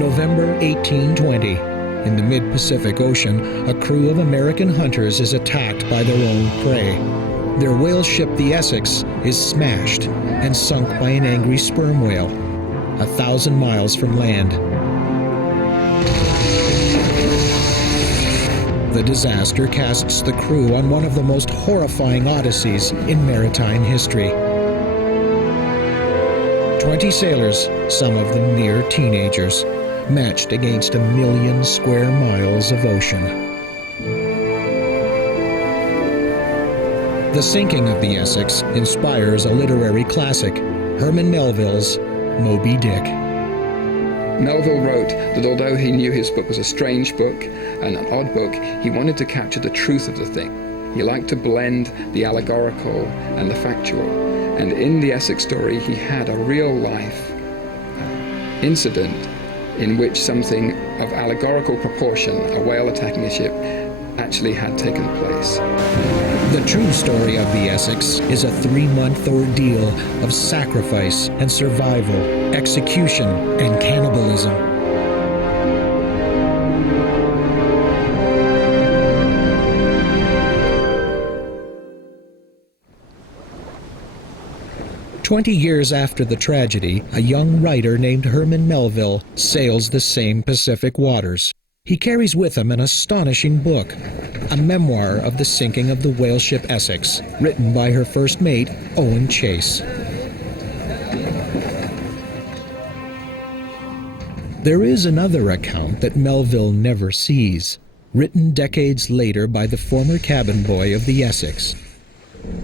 November 1820. In the mid-Pacific Ocean, a crew of American hunters is attacked by their own prey. Their whale ship, the Essex, is smashed and sunk by an angry sperm whale, 1,000 miles from land. The disaster casts the crew on one of the most horrifying odysseys in maritime history. 20 sailors, some of them mere teenagers, matched against 1 million square miles of ocean. The sinking of the Essex inspires a literary classic, Herman Melville's Moby Dick. Melville wrote that although he knew his book was a strange book and an odd book, he wanted to capture the truth of the thing. He liked to blend the allegorical and the factual. And in the Essex story, he had a real-life incident in which something of allegorical proportion, a whale attacking a ship, actually had taken place. The true story of the Essex is a 3-month ordeal of sacrifice and survival, execution and cannibalism. "20 years after the tragedy, a young writer named Herman Melville sails the same Pacific waters. He carries with him an astonishing book, a memoir of the sinking of the whale ship Essex, written by her first mate, Owen Chase. There is another account that Melville never sees, written decades later by the former cabin boy of the Essex.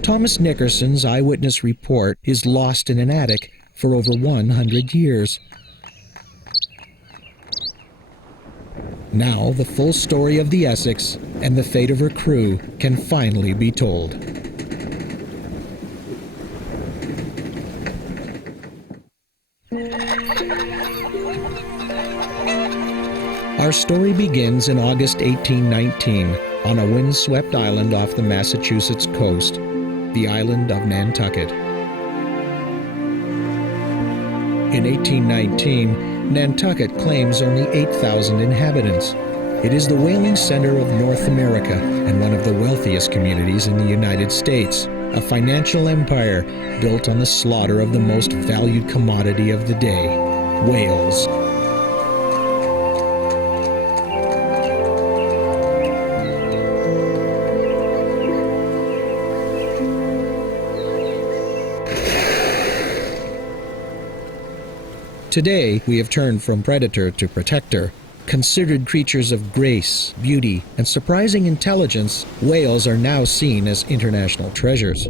Thomas Nickerson's eyewitness report is lost in an attic for over 100 years. Now the full story of the Essex and the fate of her crew can finally be told. Our story begins in August 1819 on a windswept island off the Massachusetts coast, the island of Nantucket. In 1819, Nantucket claims only 8,000 inhabitants. It is the whaling center of North America and one of the wealthiest communities in the United States, a financial empire built on the slaughter of the most valued commodity of the day, whales. Today, we have turned from predator to protector. Considered creatures of grace, beauty, and surprising intelligence, whales are now seen as international treasures.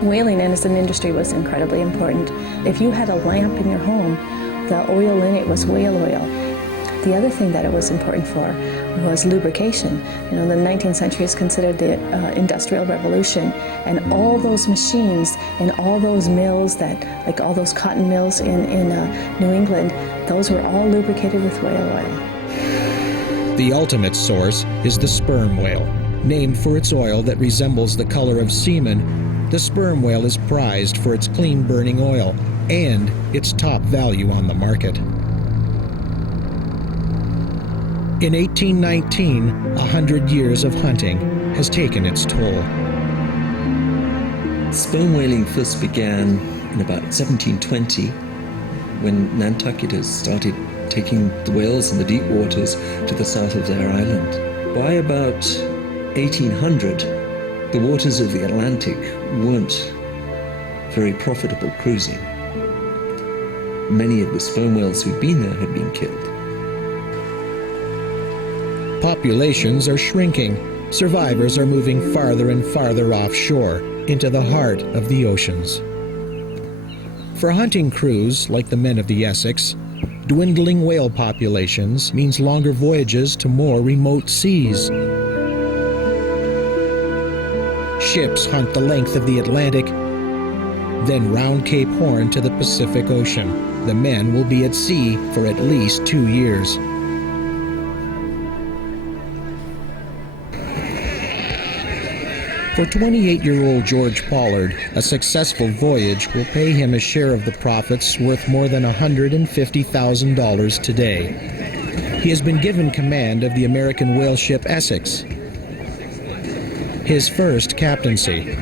Whaling as an industry was incredibly important. If you had a lamp in your home, the oil in it was whale oil. The other thing that it was important for was lubrication. You know, the 19th century is considered the Industrial Revolution, and all those machines and all those mills that, like all those cotton mills in New England, those were all lubricated with whale oil. The ultimate source is the sperm whale. Named for its oil that resembles the color of semen, the sperm whale is prized for its clean-burning oil and its top value on the market. In 1819, 100 years of hunting has taken its toll. Sperm whaling first began in about 1720, when Nantucketers started taking the whales in the deep waters to the south of their island. By about 1800, the waters of the Atlantic weren't very profitable cruising. Many of the sperm whales who'd been there had been killed. Populations are shrinking. Survivors are moving farther and farther offshore, into the heart of the oceans. For hunting crews like the men of the Essex, dwindling whale populations means longer voyages to more remote seas. Ships hunt the length of the Atlantic, then round Cape Horn to the Pacific Ocean. The men will be at sea for at least 2 years. For 28-year-old George Pollard, a successful voyage will pay him a share of the profits worth more than $150,000 today. He has been given command of the American whale ship Essex, his first captaincy.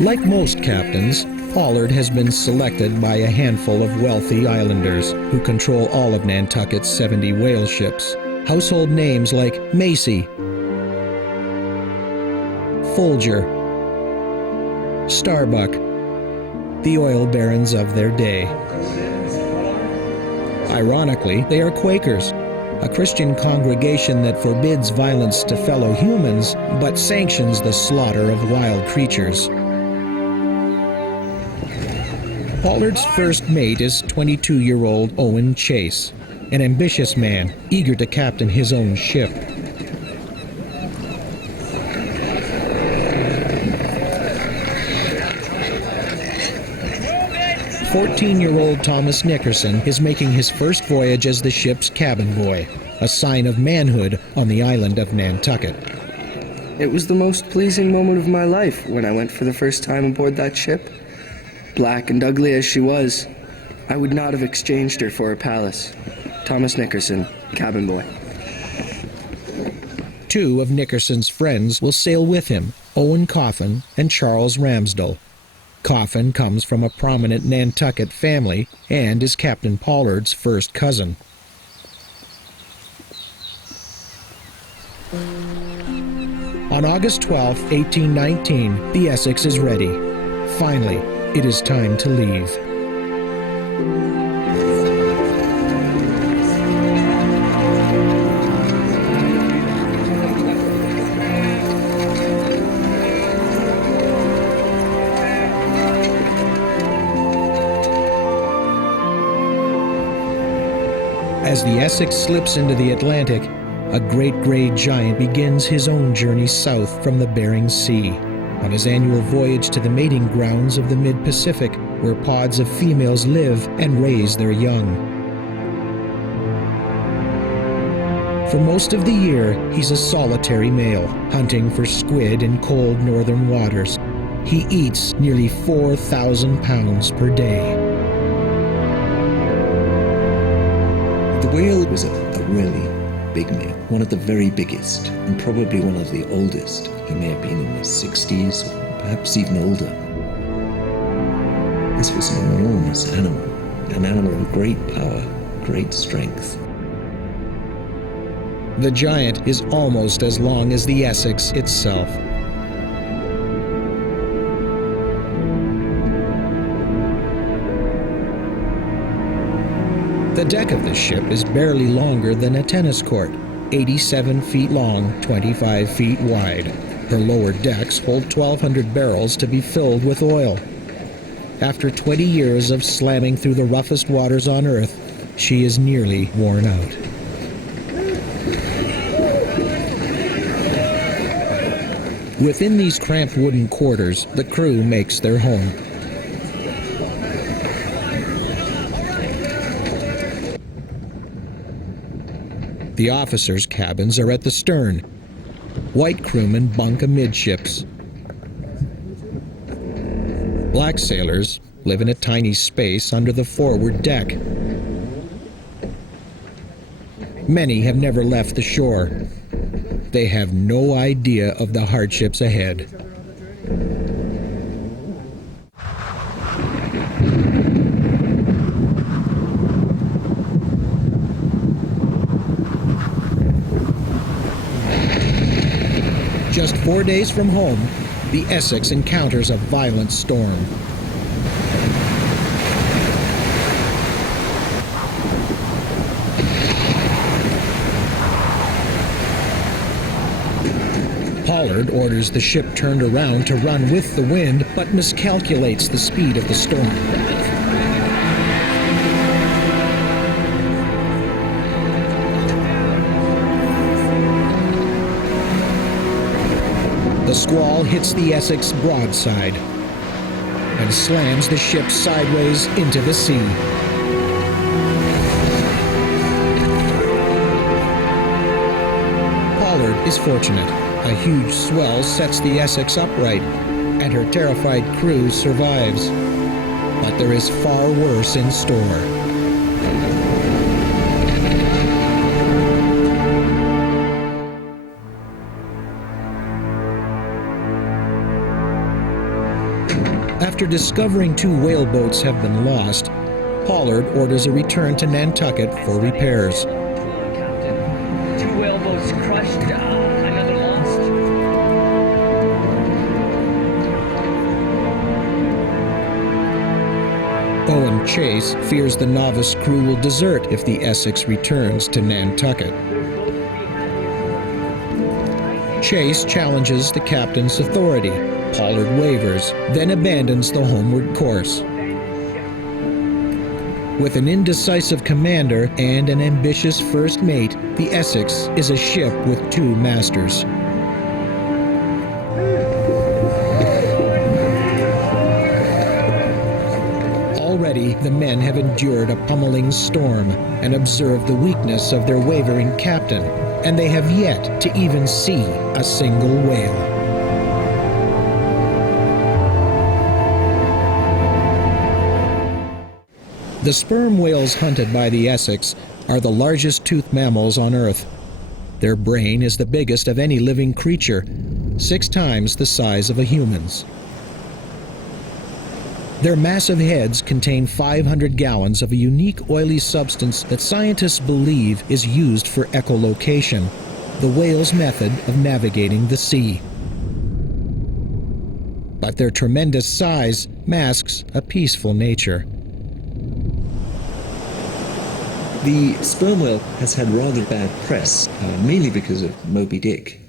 Like most captains, Pollard has been selected by a handful of wealthy islanders who control all of Nantucket's 70 whale ships. Household names like Macy, Folger, Starbuck, the oil barons of their day. Ironically, they are Quakers, a Christian congregation that forbids violence to fellow humans but sanctions the slaughter of wild creatures. Pollard's first mate is 22-year-old Owen Chase, an ambitious man eager to captain his own ship. 14-year-old Thomas Nickerson is making his first voyage as the ship's cabin boy, a sign of manhood on the island of Nantucket. It was the most pleasing moment of my life when I went for the first time aboard that ship. Black and ugly as she was, I would not have exchanged her for a palace. Thomas Nickerson, cabin boy. Two of Nickerson's friends will sail with him, Owen Coffin and Charles Ramsdell. Coffin comes from a prominent Nantucket family and is Captain Pollard's first cousin. On August 12, 1819, the Essex is ready. Finally, it is time to leave. As the Essex slips into the Atlantic, a great gray giant begins his own journey south from the Bering Sea, on his annual voyage to the mating grounds of the mid-Pacific, where pods of females live and raise their young. For most of the year, he's a solitary male, hunting for squid in cold northern waters. He eats nearly 4,000 pounds per day. The whale was a really big male, one of the very biggest, and probably one of the oldest. He may have been in his 60s, or perhaps even older. This was an enormous an animal of great power, great strength. The giant is almost as long as the Essex itself. The deck of the ship is barely longer than a tennis court, 87 feet long, 25 feet wide. Her lower decks hold 1,200 barrels to be filled with oil. After 20 years of slamming through the roughest waters on Earth, she is nearly worn out. Within these cramped wooden quarters, the crew makes their home. The officers' cabins are at the stern. White crewmen bunk amidships. Black sailors live in a tiny space under the forward deck. Many have never left the shore. They have no idea of the hardships ahead. Just 4 days from home, the Essex encounters a violent storm. Pollard orders the ship turned around to run with the wind, but miscalculates the speed of the storm. The squall hits the Essex broadside and slams the ship sideways into the sea. Pollard is fortunate. A huge swell sets the Essex upright, and her terrified crew survives. But there is far worse in store. After discovering 2 whaleboats have been lost, Pollard orders a return to Nantucket for repairs. Captain. 2 whaleboats crushed, another lost. Owen Chase fears the novice crew will desert if the Essex returns to Nantucket. Chase challenges the captain's authority. Pollard wavers, then abandons the homeward course. With an indecisive commander and an ambitious first mate, the Essex is a ship with 2 masters. Already, the men have endured a pummeling storm and observed the weakness of their wavering captain, and they have yet to even see a single whale. The sperm whales hunted by the Essex are the largest toothed mammals on Earth. Their brain is the biggest of any living creature, 6 times the size of a human's. Their massive heads contain 500 gallons of a unique oily substance that scientists believe is used for echolocation, the whale's method of navigating the sea. But their tremendous size masks a peaceful nature. The sperm whale has had rather bad press, mainly because of Moby Dick.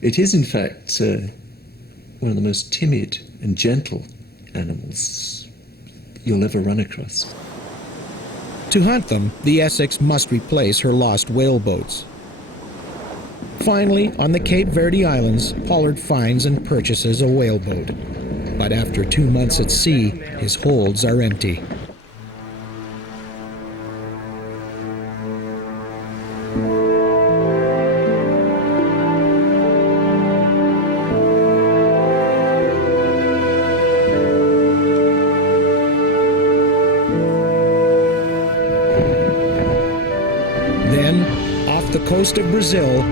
It is, in fact, one of the most timid and gentle animals you'll ever run across. To hunt them, the Essex must replace her lost whaleboats. Finally, on the Cape Verde Islands, Pollard finds and purchases a whaleboat. But after 2 months at sea, his holds are empty. Then, off the coast of Brazil,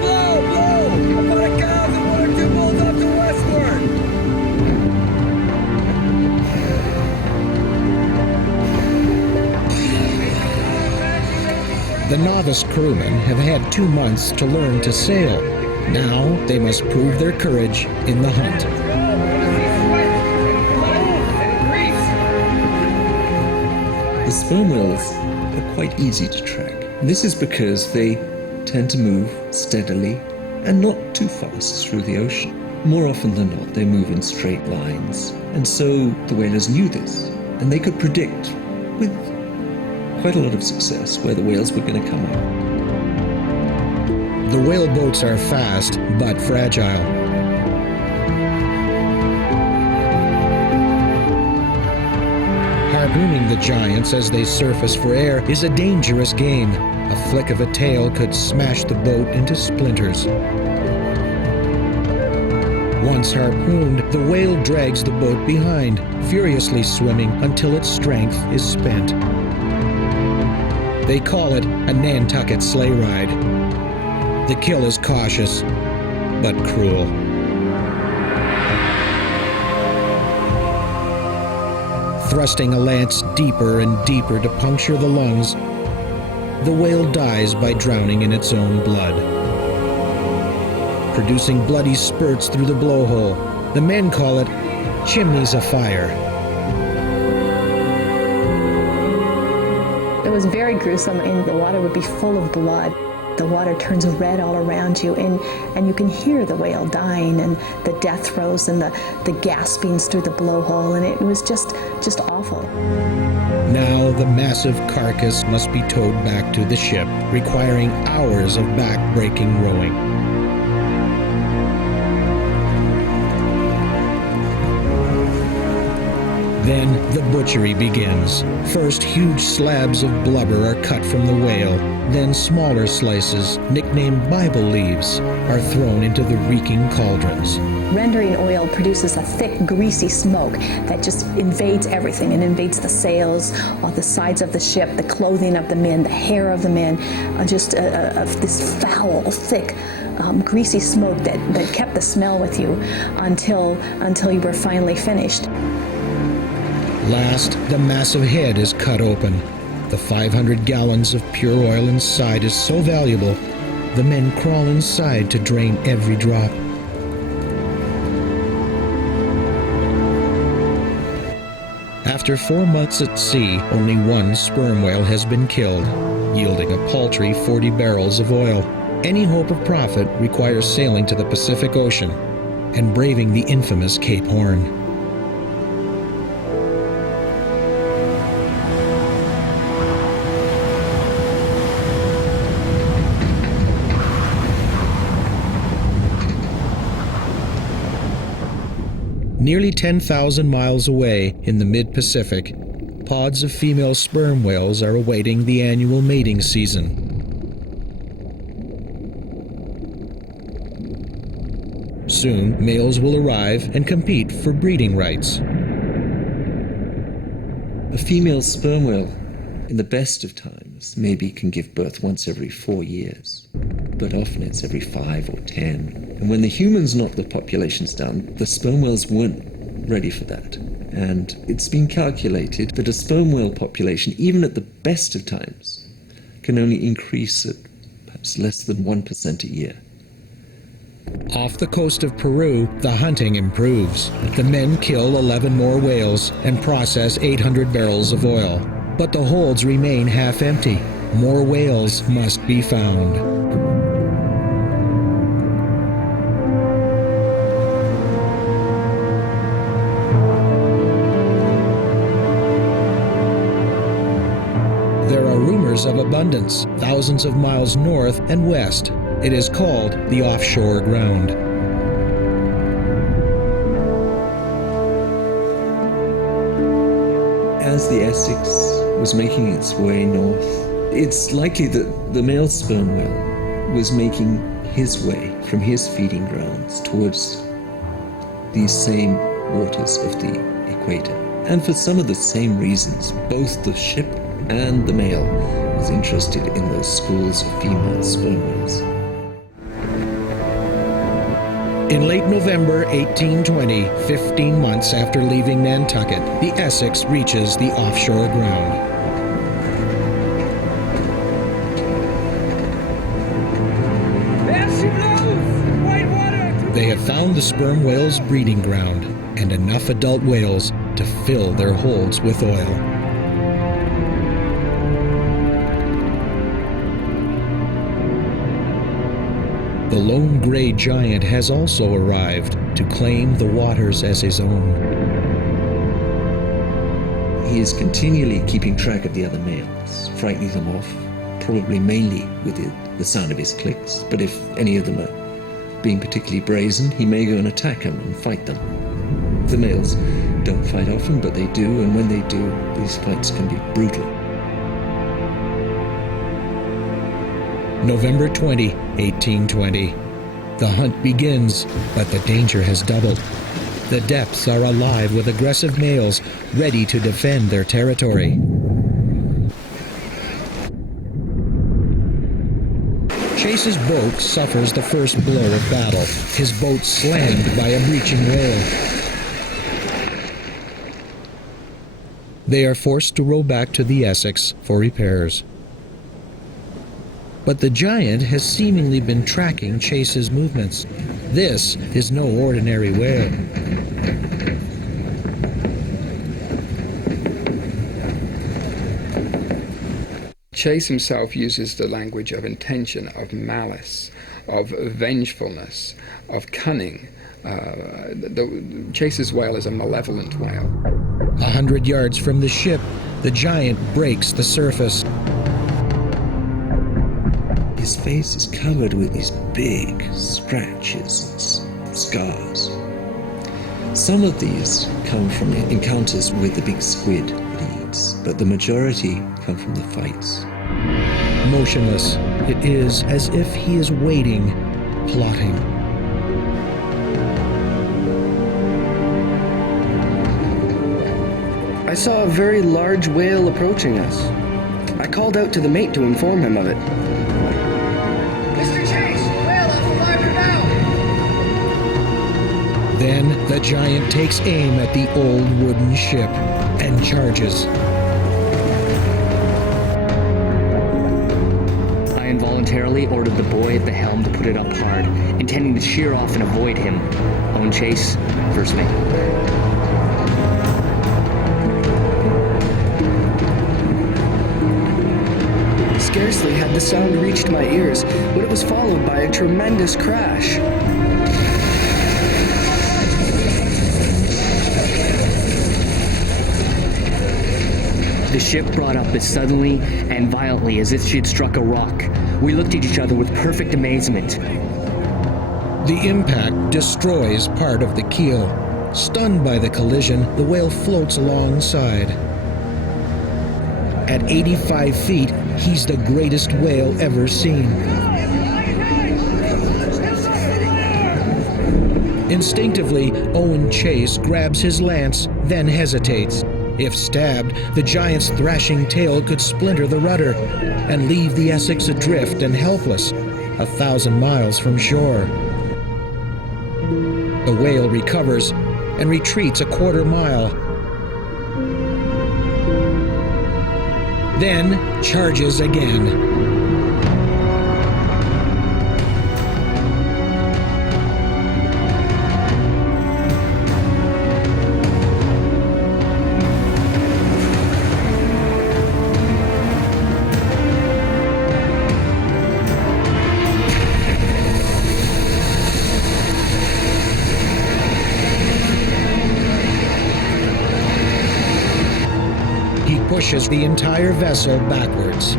Blow! Blow! About a gallon and 1 or 2 bulls up to westward! the novice crewmen have had 2 months to learn to sail. Now they must prove their courage in the hunt. The sperm whales are quite easy to track. This is because they tend to move steadily and not too fast through the ocean. More often than not, they move in straight lines. And so the whalers knew this, and they could predict with quite a lot of success where the whales were going to come up. The whaleboats are fast but fragile. Harpooning the giants as they surface for air is a dangerous game. A flick of a tail could smash the boat into splinters. Once harpooned, the whale drags the boat behind, furiously swimming until its strength is spent. They call it a Nantucket sleigh ride. The kill is cautious, but cruel. Thrusting a lance deeper and deeper to puncture the lungs, the whale dies by drowning in its own blood. Producing bloody spurts through the blowhole, the men call it chimneys of fire. It was very gruesome, and the water would be full of blood. The water turns red all around you, and you can hear the whale dying, and the death throes and the gaspings through the blowhole, and it was just awful. Now the massive carcass must be towed back to the ship, requiring hours of back-breaking rowing. Then the butchery begins. First, huge slabs of blubber are cut from the whale. Then smaller slices, nicknamed Bible leaves, are thrown into the reeking cauldrons. Rendering oil produces a thick, greasy smoke that just invades everything. It invades the sails, the sides of the ship, the clothing of the men, the hair of the men, this foul, thick, greasy smoke that kept the smell with you until you were finally finished. Last, the massive head is cut open. The 500 gallons of pure oil inside is so valuable, the men crawl inside to drain every drop. After 4 months at sea, only one sperm whale has been killed, yielding a paltry 40 barrels of oil. Any hope of profit requires sailing to the Pacific Ocean and braving the infamous Cape Horn. Nearly 10,000 miles away in the mid-Pacific, pods of female sperm whales are awaiting the annual mating season. Soon, males will arrive and compete for breeding rights. A female sperm whale, in the best of times, maybe can give birth once every 4 years, but often it's every 5 or 10. And when the humans knock the populations down, the sperm whales weren't ready for that. And it's been calculated that a sperm whale population, even at the best of times, can only increase at perhaps less than 1% a year. Off the coast of Peru, the hunting improves. The men kill 11 more whales and process 800 barrels of oil. But the holds remain half empty. More whales must be found. There are rumors of abundance, thousands of miles north and west. It is called the offshore ground. As the Essex was making its way north, it's likely that the male sperm whale was making his way from his feeding grounds towards these same waters of the equator. And for some of the same reasons, both the ship and the male was interested in those schools of female sperm whales. In late November 1820, 15 months after leaving Nantucket, the Essex reaches the offshore ground. There she blows! White water! They have found the sperm whale's breeding ground and enough adult whales to fill their holds with oil. The lone gray giant has also arrived to claim the waters as his own. He is continually keeping track of the other males, frightening them off, probably mainly with the sound of his clicks. But if any of them are being particularly brazen, he may go and attack them and fight them. The males don't fight often, but they do, and when they do, these fights can be brutal. November 20, 1820. The hunt begins, but the danger has doubled. The depths are alive with aggressive males ready to defend their territory. Chase's boat suffers the first blow of battle, his boat slammed by a breaching whale. They are forced to row back to the Essex for repairs. But the giant has seemingly been tracking Chase's movements. This is no ordinary whale. Chase himself uses the language of intention, of malice, of vengefulness, of cunning. Chase's whale is a malevolent whale. 100 yards from the ship, the giant breaks the surface. His face is covered with these big scratches and scars. Some of these come from encounters with the big squid that he eats, but the majority come from the fights. Motionless, it is as if he is waiting, plotting. I saw a very large whale approaching us. I called out to the mate to inform him of it. Mr. Chase, whale off the larboard bow. Then the giant takes aim at the old wooden ship and charges. I involuntarily ordered the boy at the helm to put it up hard, intending to sheer off and avoid him. Owen Chase, first mate. Scarcely had the sound reached my ears when it was followed by a tremendous crash. The ship brought up as suddenly and violently as if she had struck a rock. We looked at each other with perfect amazement. The impact destroys part of the keel. Stunned by the collision, the whale floats alongside. At 85 feet, he's the greatest whale ever seen. Instinctively, Owen Chase grabs his lance, then hesitates. If stabbed, the giant's thrashing tail could splinter the rudder and leave the Essex adrift and helpless, 1,000 miles from shore. The whale recovers and retreats a quarter mile. Then charges again. He pushes the entire vessel backwards.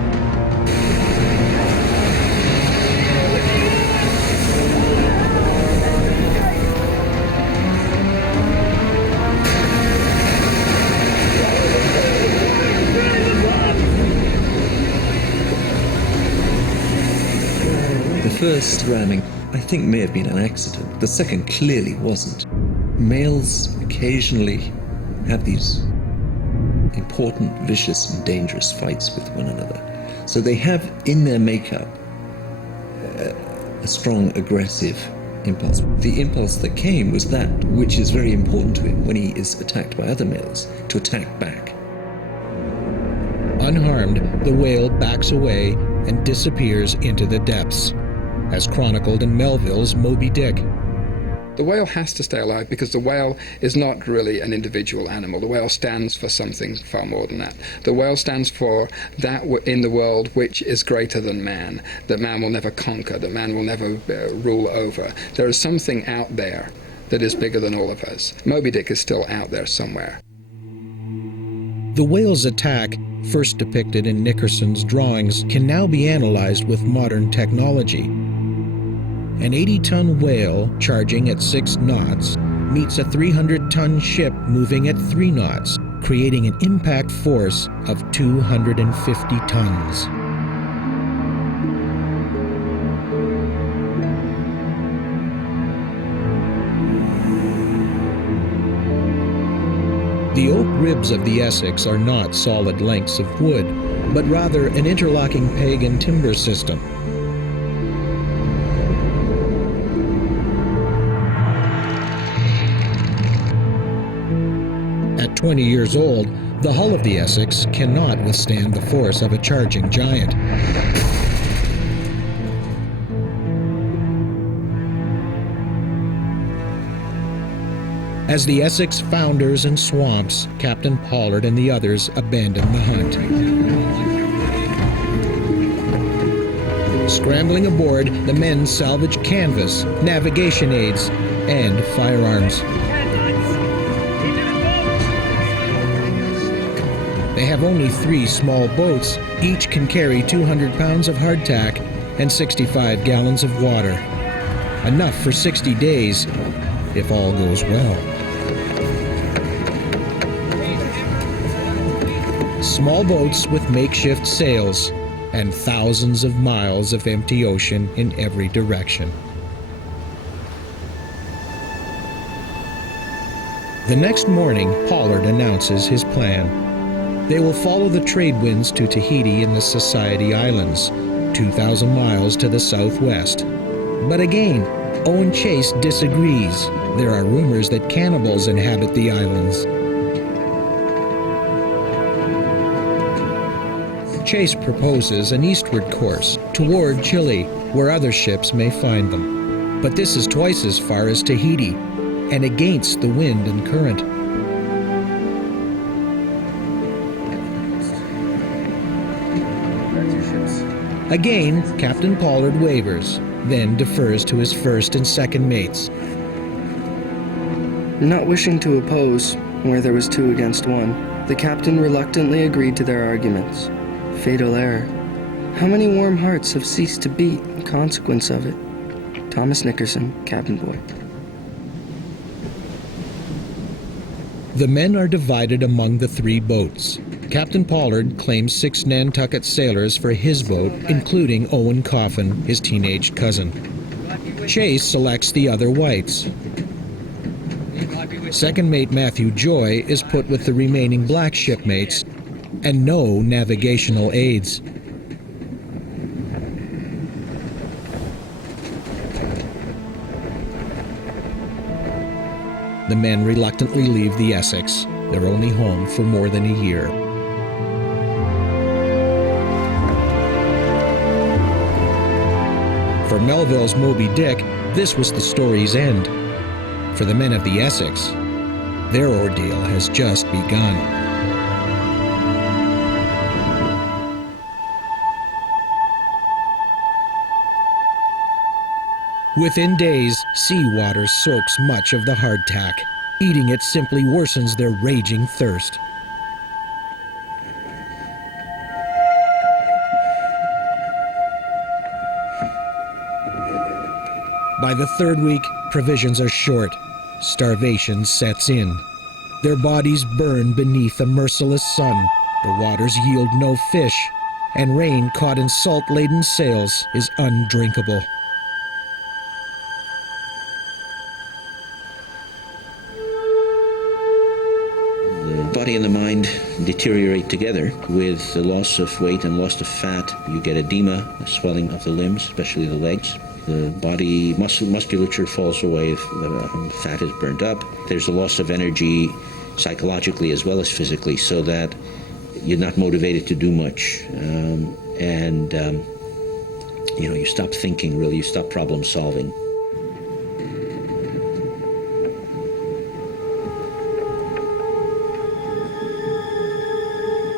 The first ramming, I think, may have been an accident. The second clearly wasn't. Males occasionally have these important, vicious, and dangerous fights with one another. So they have in their makeup a strong, aggressive impulse. The impulse that came was that which is very important to him when he is attacked by other males, to attack back. Unharmed, the whale backs away and disappears into the depths, as chronicled in Melville's Moby Dick. The whale has to stay alive because the whale is not really an individual animal. The whale stands for something far more than that. The whale stands for that in the world which is greater than man, that man will never conquer, that man will never rule over. There is something out there that is bigger than all of us. Moby Dick is still out there somewhere. The whale's attack, first depicted in Nickerson's drawings, can now be analyzed with modern technology. An 80-ton whale charging at 6 knots meets a 300-ton ship moving at 3 knots, creating an impact force of 250 tons. The oak ribs of the Essex are not solid lengths of wood, but rather an interlocking peg and timber system. At 20 years old, the hull of the Essex cannot withstand the force of a charging giant. As the Essex founders and swamps, Captain Pollard and the others abandon the hunt. Scrambling aboard, the men salvage canvas, navigation aids, and firearms. They have only 3 small boats. Each can carry 200 pounds of hardtack and 65 gallons of water. Enough for 60 days, if all goes well. Small boats with makeshift sails, and thousands of miles of empty ocean in every direction. The next morning, Pollard announces his plan. They will follow the trade winds to Tahiti in the Society Islands, 2,000 miles to the southwest. But again, Owen Chase disagrees. There are rumors that cannibals inhabit the islands. Chase proposes an eastward course toward Chile, where other ships may find them. But this is twice as far as Tahiti, and against the wind and current. Again, Captain Pollard wavers, then defers to his first and second mates. Not wishing to oppose, where there was 2 against 1, the captain reluctantly agreed to their arguments. Fatal error. How many warm hearts have ceased to beat in consequence of it? Thomas Nickerson, cabin boy. The men are divided among the 3 boats. Captain Pollard claims 6 Nantucket sailors for his boat, including Owen Coffin, his teenage cousin. Chase selects the other whites. Second mate Matthew Joy is put with the remaining black shipmates, and no navigational aids. The men reluctantly leave the Essex, their only home for more than a year. For Melville's Moby Dick, this was the story's end. For the men of the Essex, their ordeal has just begun. Within days, seawater soaks much of the hardtack. Eating it simply worsens their raging thirst. By the 3rd week, provisions are short. Starvation sets in. Their bodies burn beneath a merciless sun. The waters yield no fish, and rain caught in salt-laden sails is undrinkable. Body and the mind deteriorate together. With the loss of weight and loss of fat, you get edema, a swelling of the limbs, especially the legs. The body musculature falls away if the fat is burnt up. There's a loss of energy psychologically as well as physically, so that you're not motivated to do much. You stop thinking, really. You stop problem solving.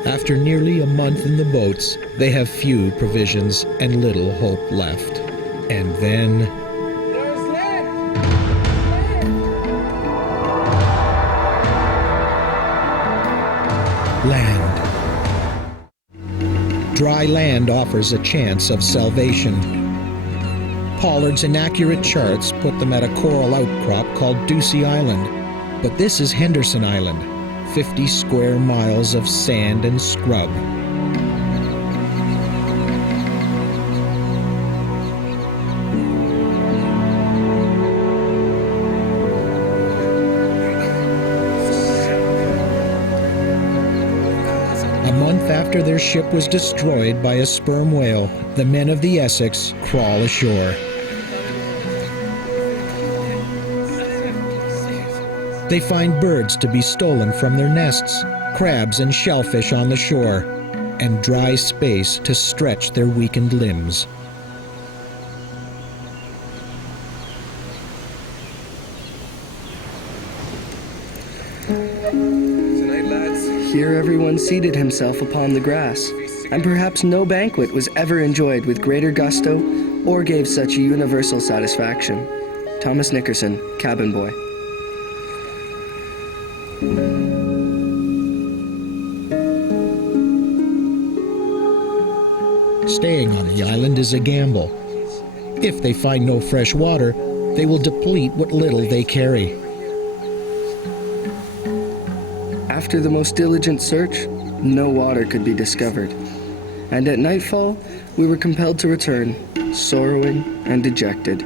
After nearly a month in the boats, they have few provisions and little hope left. And then... There's land! land. Dry land offers a chance of salvation. Pollard's inaccurate charts put them at a coral outcrop called Ducie Island. But this is Henderson Island, 50 square miles of sand and scrub. A month after their ship was destroyed by a sperm whale, the men of the Essex crawl ashore. They find birds to be stolen from their nests, crabs and shellfish on the shore, and dry space to stretch their weakened limbs. Here everyone seated himself upon the grass, and perhaps no banquet was ever enjoyed with greater gusto or gave such a universal satisfaction. Thomas Nickerson, cabin boy. Staying on the island is a gamble. If they find no fresh water, they will deplete what little they carry. After the most diligent search, no water could be discovered. And at nightfall, we were compelled to return, sorrowing and dejected.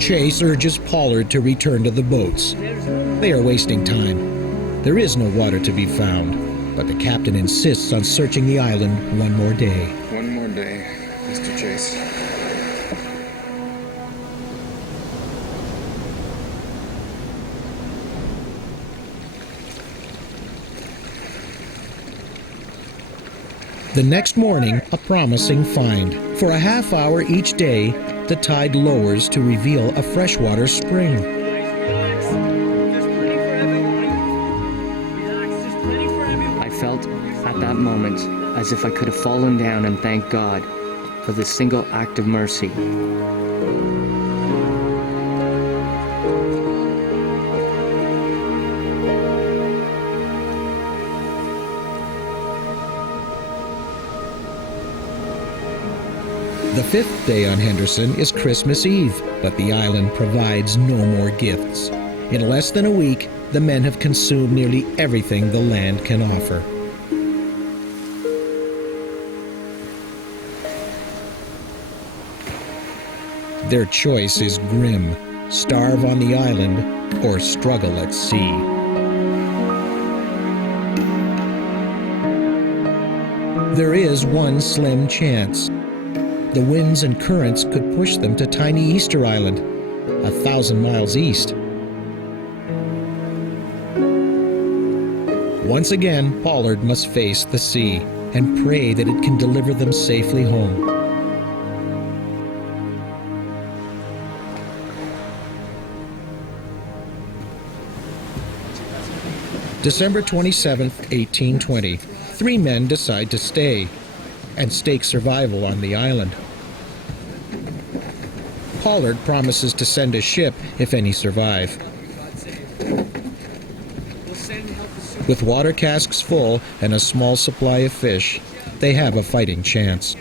Chase urges Pollard to return to the boats. They are wasting time. There is no water to be found, but the captain insists on searching the island one more day. One more day, Mr. Chase. The next morning, a promising find. For a half hour each day, the tide lowers to reveal a freshwater spring. I felt at that moment as if I could have fallen down and thanked God for this single act of mercy. The fifth day on Henderson is Christmas Eve, but the island provides no more gifts. In less than a week, the men have consumed nearly everything the land can offer. Their choice is grim: starve on the island or struggle at sea. There is one slim chance. The winds and currents could push them to tiny Easter Island, 1,000 miles east. Once again, Pollard must face the sea and pray that it can deliver them safely home. December 27th, 1820. 3 men decide to stay and stake survival on the island. Pollard promises to send a ship if any survive. With water casks full and a small supply of fish, they have a fighting chance.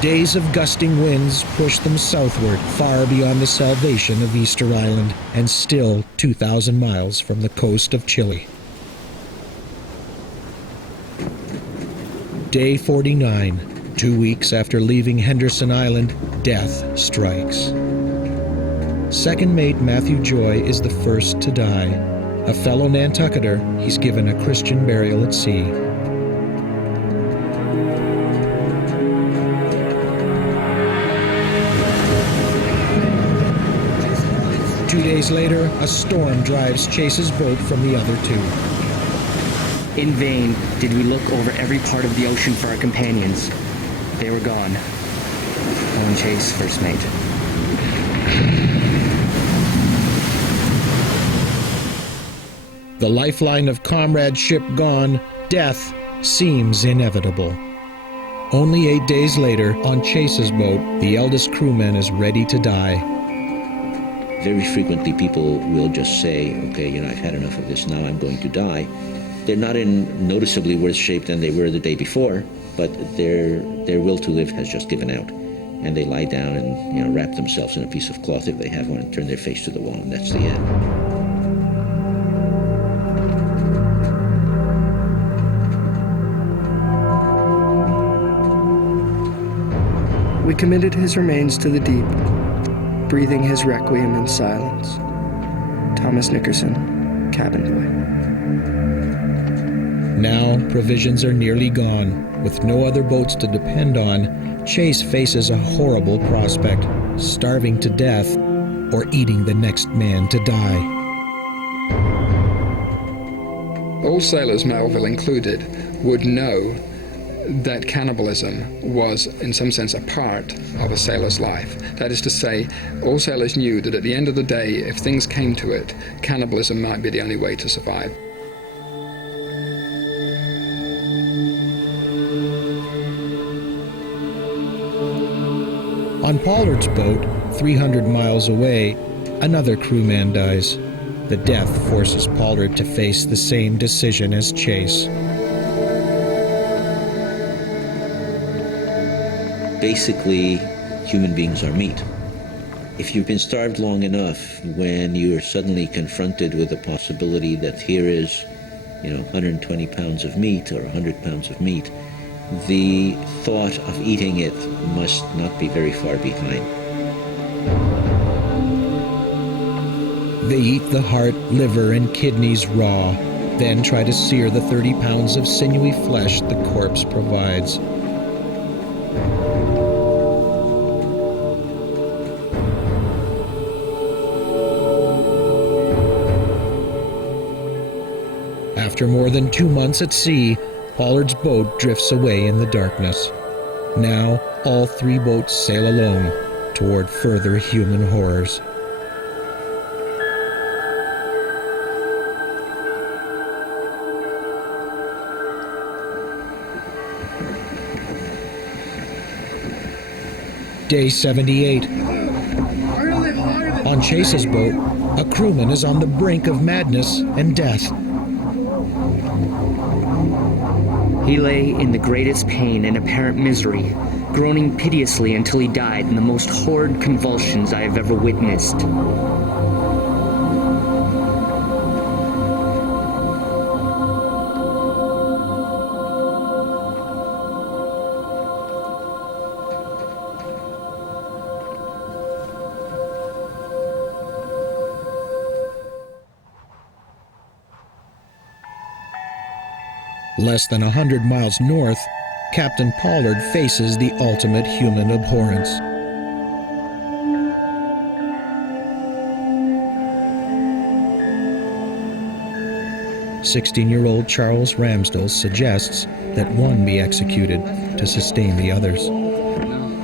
Days of gusting winds push them southward, far beyond the salvation of Easter Island, and still 2,000 miles from the coast of Chile. Day 49. 2 weeks after leaving Henderson Island, death strikes. Second mate Matthew Joy is the first to die. A fellow Nantucketer, he's given a Christian burial at sea. Two days later, a storm drives Chase's boat from the other two. In vain did we look over every part of the ocean for our companions. They were gone. Alan Chase, first mate. The lifeline of comradeship gone, death seems inevitable. Only 8 days later, on Chase's boat, the eldest crewman is ready to die. Very frequently people will just say, okay, I've had enough of this, now I'm going to die. They're not in noticeably worse shape than they were the day before, but their will to live has just given out. And they lie down and wrap themselves in a piece of cloth if they have one and turn their face to the wall, and that's the end. We committed his remains to the deep, breathing his requiem in silence. Thomas Nickerson, cabin boy. Now, provisions are nearly gone. With no other boats to depend on, Chase faces a horrible prospect: starving to death or eating the next man to die. All sailors, Melville included, would know that cannibalism was, in some sense, a part of a sailor's life. That is to say, all sailors knew that at the end of the day, if things came to it, cannibalism might be the only way to survive. On Pollard's boat, 300 miles away, another crewman dies. The death forces Pollard to face the same decision as Chase. basically human beings are meat. If you've been starved long enough, when you are suddenly confronted with the possibility that here is, 120 pounds of meat or 100 pounds of meat, the thought of eating it must not be very far behind. They eat the heart, liver, and kidneys raw, then try to sear the 30 pounds of sinewy flesh the corpse provides. After more than 2 months at sea, Pollard's boat drifts away in the darkness. Now, all 3 boats sail alone toward further human horrors. Day 78. On Chase's boat, a crewman is on the brink of madness and death. He lay in the greatest pain and apparent misery, groaning piteously until he died in the most horrid convulsions I have ever witnessed. Less than 100 miles north, Captain Pollard faces the ultimate human abhorrence. "16-year-old Charles Ramsdell suggests that one be executed to sustain the others.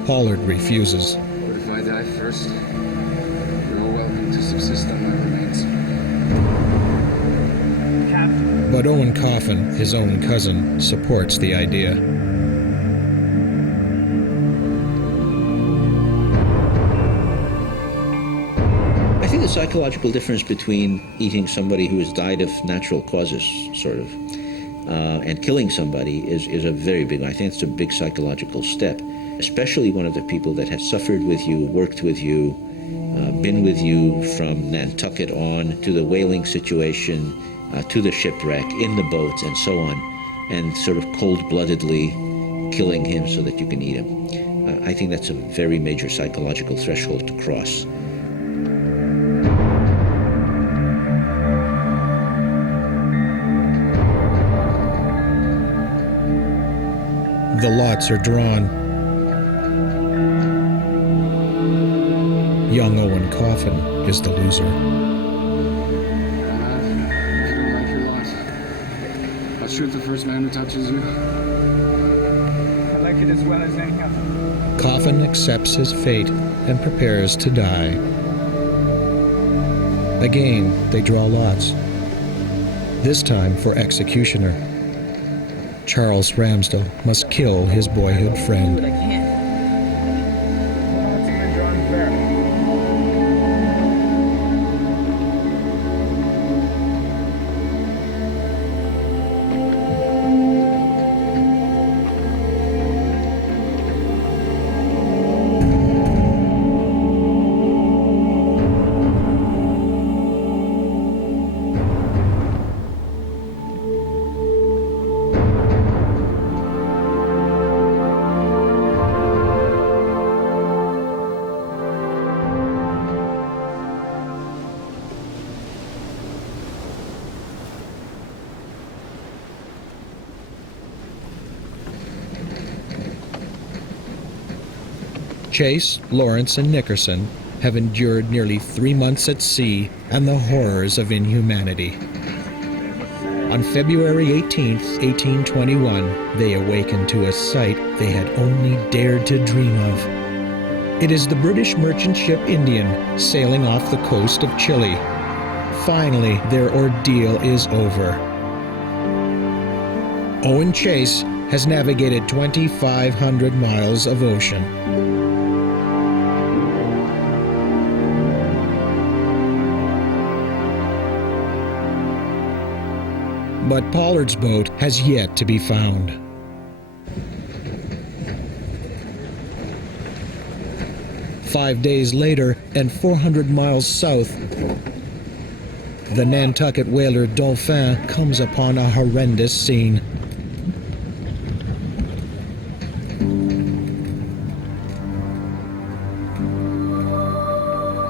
Pollard refuses. But if I die first, you're welcome to subsist on my remains. But Owen Coffin, his own cousin, supports the idea. I think the psychological difference between eating somebody who has died of natural causes, and killing somebody is a very big one. I think it's a big psychological step, especially one of the people that has suffered with you, worked with you, been with you from Nantucket on to the whaling situation, to the shipwreck, in the boats, and so on, and sort of cold-bloodedly killing him so that you can eat him. I think that's a very major psychological threshold to cross. The lots are drawn. Young Owen Coffin is the loser. Shoot the first man who touches you. I like it as well as any other. Coffin accepts his fate and prepares to die. Again, they draw lots. This time for executioner. Charles Ramsdell must kill his boyhood friend. I can't. That's my drawing fair. Chase, Lawrence, and Nickerson have endured nearly 3 months at sea and the horrors of inhumanity. On February 18, 1821, they awaken to a sight they had only dared to dream of. It is the British merchant ship Indian sailing off the coast of Chile. Finally, their ordeal is over. Owen Chase has navigated 2,500 miles of ocean. But Pollard's boat has yet to be found. 5 days later, and 400 miles south, the Nantucket whaler Dauphin comes upon a horrendous scene.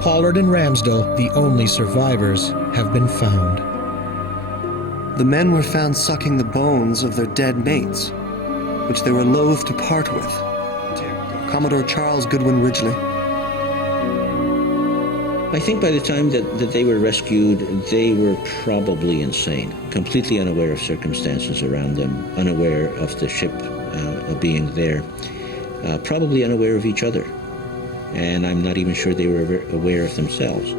Pollard and Ramsdell, the only survivors, have been found. The men were found sucking the bones of their dead mates, which they were loath to part with. Commodore Charles Goodwin Ridgely. I think by the time that they were rescued, they were probably insane, completely unaware of circumstances around them, unaware of the ship being there, probably unaware of each other. And I'm not even sure they were aware of themselves.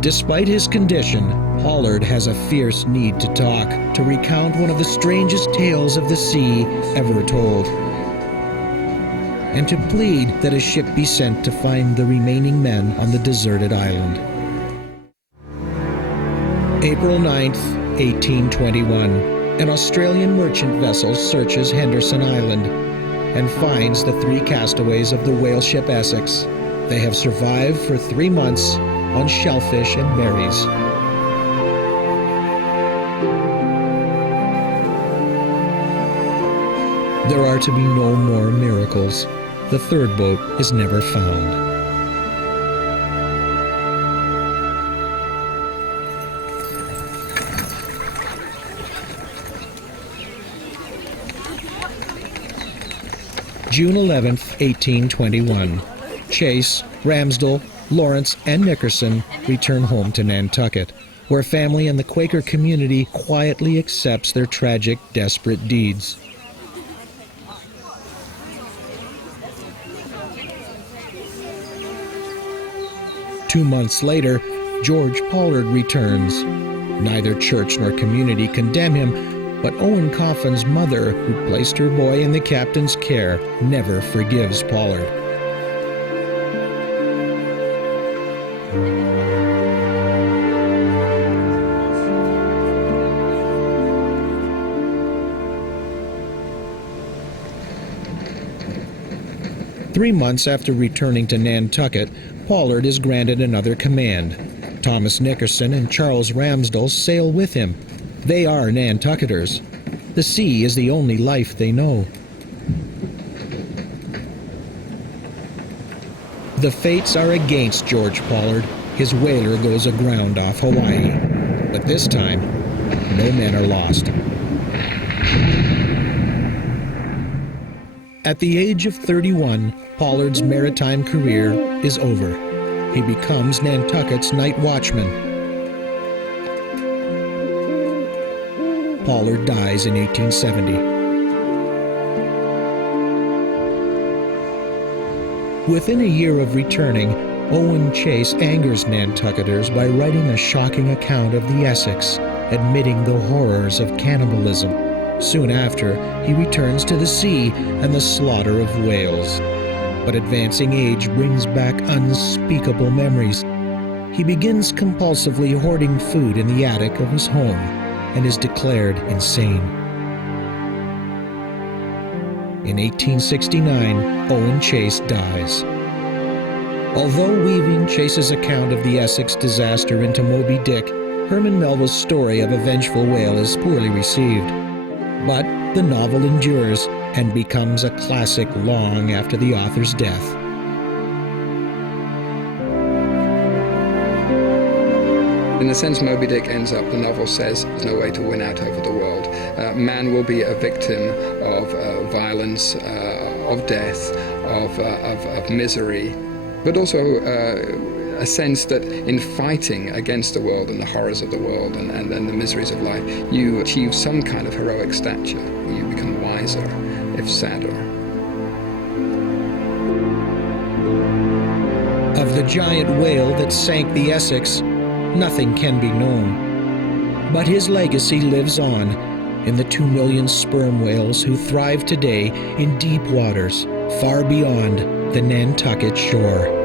Despite his condition, Pollard has a fierce need to talk, to recount one of the strangest tales of the sea ever told, and to plead that a ship be sent to find the remaining men on the deserted island. April 9th, 1821, an Australian merchant vessel searches Henderson Island and finds the 3 castaways of the whale ship Essex. They have survived for 3 months on shellfish and berries. There are to be no more miracles. The third boat is never found. June 11th, 1821. Chase, Ramsdell, Lawrence, and Nickerson return home to Nantucket, where family and the Quaker community quietly accepts their tragic, desperate deeds. Two months later, George Pollard returns. Neither church nor community condemn him, but Owen Coffin's mother, who placed her boy in the captain's care, never forgives Pollard. Three months after returning to Nantucket, Pollard is granted another command. Thomas Nickerson and Charles Ramsdell sail with him. They are Nantucketers. The sea is the only life they know. The fates are against George Pollard. His whaler goes aground off Hawaii. But this time, no men are lost. At the age of 31, Pollard's maritime career is over. He becomes Nantucket's night watchman. Pollard dies in 1870. Within a year of returning, Owen Chase angers Nantucketers by writing a shocking account of the Essex, admitting the horrors of cannibalism. Soon after, he returns to the sea and the slaughter of whales. But advancing age brings back unspeakable memories. He begins compulsively hoarding food in the attic of his home and is declared insane. In 1869, Owen Chase dies. Although weaving Chase's account of the Essex disaster into Moby Dick, Herman Melville's story of a vengeful whale is poorly received. But the novel endures and becomes a classic long after the author's death. In a sense, Moby Dick ends up, the novel says, there's no way to win out over the world. Man will be a victim of violence, of death, of misery, but also a sense that in fighting against the world and the horrors of the world and the miseries of life, you achieve some kind of heroic stature. You become wiser, if sadder. Of the giant whale that sank the Essex, nothing can be known. But his legacy lives on in the 2 million sperm whales who thrive today in deep waters far beyond the Nantucket shore.